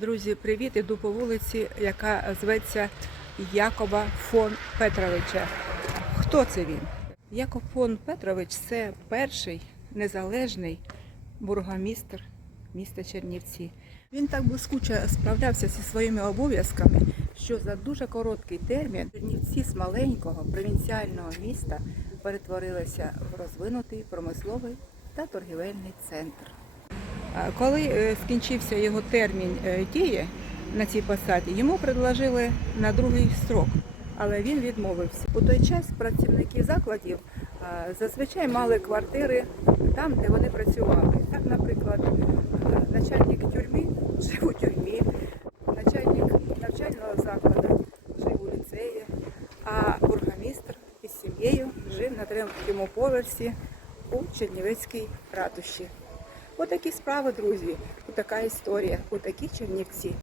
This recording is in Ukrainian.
Друзі, привіт! Іду по вулиці, яка зветься Якоба фон Петровича. Хто це він? Якоб фон Петрович це перший незалежний бургомістр міста Чернівці. Він так блискуче справлявся зі своїми обов'язками, що за дуже короткий термін Чернівці з маленького провінціального міста перетворилися в розвинутий промисловий та торгівельний центр. Коли е, скінчився його термін е, дії на цій посаді, йому предложили на другий строк, але він відмовився. У той час працівники закладів е, зазвичай мали квартири там, де вони працювали. Так, наприклад, начальник тюрми жив у тюрмі, начальник навчального закладу жив у ліцеї, а бургомістр із сім'єю жив на третьому поверсі у Чернівецькій ратуші. Отакі справи, друзі, отака історія, отакі Чернівці.